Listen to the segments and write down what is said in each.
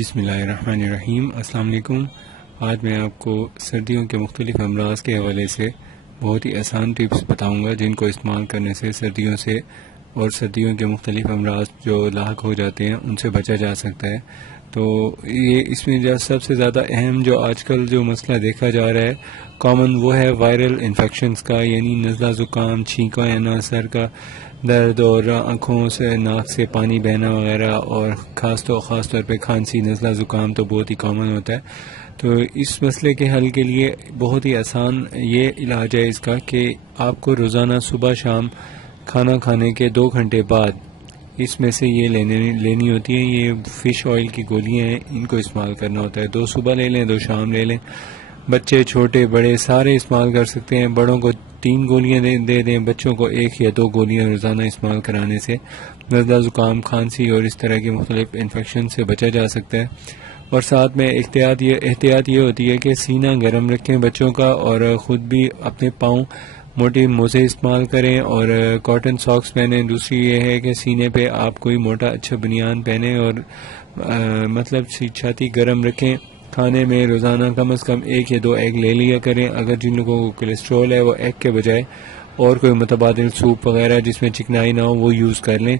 بسم اللہ الرحمن الرحیم۔ السلام علیکم۔ آج میں آپ کو سردیوں کے مختلف امراض کے حوالے سے بہت ہی آسان ٹپس بتاؤں گا جن کو استعمال کرنے سے سردیوں سے اور سردیوں کے مختلف امراض جو لاحق ہو جاتے ہیں ان سے بچا جا سکتا ہے۔ تو یہ اس میں جو سب سے زیادہ اہم جو آج کل جو مسئلہ دیکھا جا رہا ہے کامن وہ ہے وائرل انفیکشنز کا، یعنی نزلہ زکام، چھینکا آنا، سر کا درد اور آنکھوں سے ناک سے پانی بہنا وغیرہ، اور خاص طور پہ کھانسی، نزلہ زکام تو بہت ہی کامن ہوتا ہے۔ تو اس مسئلے کے حل کے لیے بہت ہی آسان یہ علاج ہے اس کا کہ آپ کو روزانہ صبح شام کھانا کھانے کے 2 گھنٹے بعد اس میں سے یہ لینی ہوتی ہیں۔ یہ فش آئل کی گولیاں ہیں، ان کو استعمال کرنا ہوتا ہے۔ 2 صبح لے لیں، 2 شام لے لیں۔ بچے چھوٹے بڑے سارے استعمال کر سکتے ہیں۔ بڑوں کو 3 گولیاں دے دیں، بچوں کو 1 یا 2 گولیاں روزانہ استعمال کرانے سے نزلہ زکام، کھانسی اور اس طرح کی مختلف انفیکشن سے بچا جا سکتا ہے۔ اور ساتھ میں احتیاط یہ ہوتی ہے کہ سینہ گرم رکھیں بچوں کا، اور خود بھی اپنے پاؤں موٹے موزے استعمال کریں اور کاٹن ساکس پہنیں۔ دوسری یہ ہے کہ سینے پہ آپ کوئی موٹا اچھا بنیان پہنیں اور مطلب چھاتی گرم رکھیں۔ کھانے میں روزانہ کم از کم 1 یا 2 ایگ لے لیا کریں۔ اگر جن لوگوں کو کولیسٹرول ہے وہ ایگ کے بجائے اور کوئی متبادل سوپ وغیرہ جس میں چکنائی نہ ہو وہ یوز کر لیں۔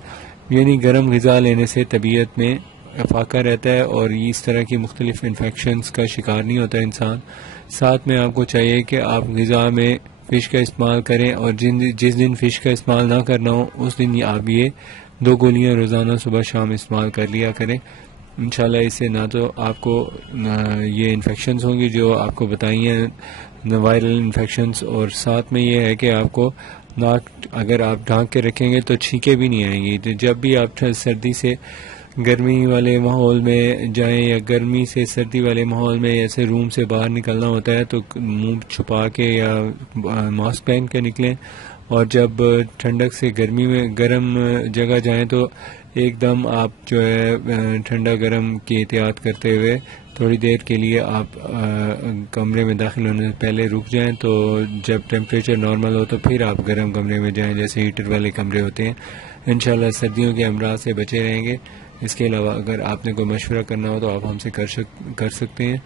یعنی گرم غذا لینے سے طبیعت میں افاقہ رہتا ہے اور اس طرح کی مختلف انفیکشنز کا شکار نہیں ہوتا انسان۔ ساتھ میں آپ کو چاہیے کہ آپ غذا میں فش کا استعمال کریں، اور جس دن فش کا استعمال نہ کرنا ہو اس دن آپ یہ 2 گولیاں روزانہ صبح شام استعمال کر لیا کریں۔ انشاءاللہ اس سے نہ تو آپ کو یہ انفیکشنز ہوں گی جو آپ کو بتائی ہیں وائرل انفیکشنز، اور ساتھ میں یہ ہے کہ آپ کو ناک اگر آپ ڈھانک کے رکھیں گے تو چھینکیں بھی نہیں آئیں گی۔ تو جب بھی آپ سردی سے گرمی والے ماحول میں جائیں یا گرمی سے سردی والے ماحول میں ایسے روم سے باہر نکلنا ہوتا ہے تو منہ چھپا کے یا ماسک پہن کے نکلیں، اور جب ٹھنڈک سے گرمی میں گرم جگہ جائیں تو ایک دم آپ جو ہے ٹھنڈا گرم کی احتیاط کرتے ہوئے تھوڑی دیر کے لیے آپ کمرے میں داخل ہونے سے پہلے رک جائیں، تو جب ٹیمپریچر نارمل ہو تو پھر آپ گرم کمرے میں جائیں جیسے ہیٹر والے کمرے ہوتے ہیں۔ انشاءاللہ سردیوں کے امراض سے بچے رہیں گے۔ اس کے علاوہ اگر آپ نے کوئی مشورہ کرنا ہو تو آپ ہم سے کر سکتے ہیں۔